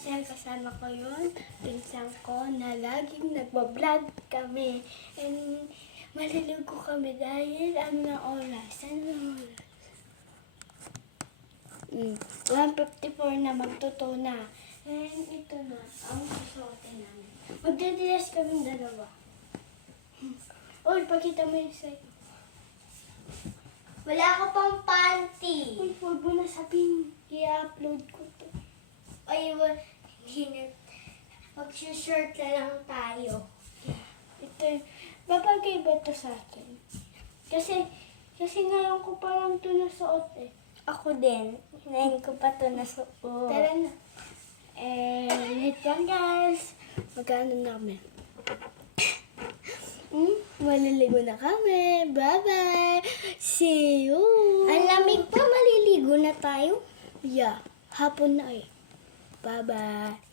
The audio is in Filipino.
Kasi kasama ko yun, pinsan ko na laging nagbablog kami. And maliligo kami dahil ano na oras? Ano na oras? 1:54 na, magtotoo na. And ito na, ang susuotin namin. Magdadress kami dalawa. Uy, pakita mo yung sa'yo. Wala ka pang panty. Uy, huwag mo na sabihin. I-upload ko to. Ay, hindi na. Mag-shirt na lang tayo. Ito, babagay ba ito sa akin? Kasi ngayon ko parang ito nasuot eh. Ako din. Hinayin ko pa ito na suot. Tara na. Ito lang guys. Magkano na kami? Maliligo na kami. Bye-bye. See you. Ang lamig pa, maliligo na tayo. Yeah, hapon na eh. Bye-bye.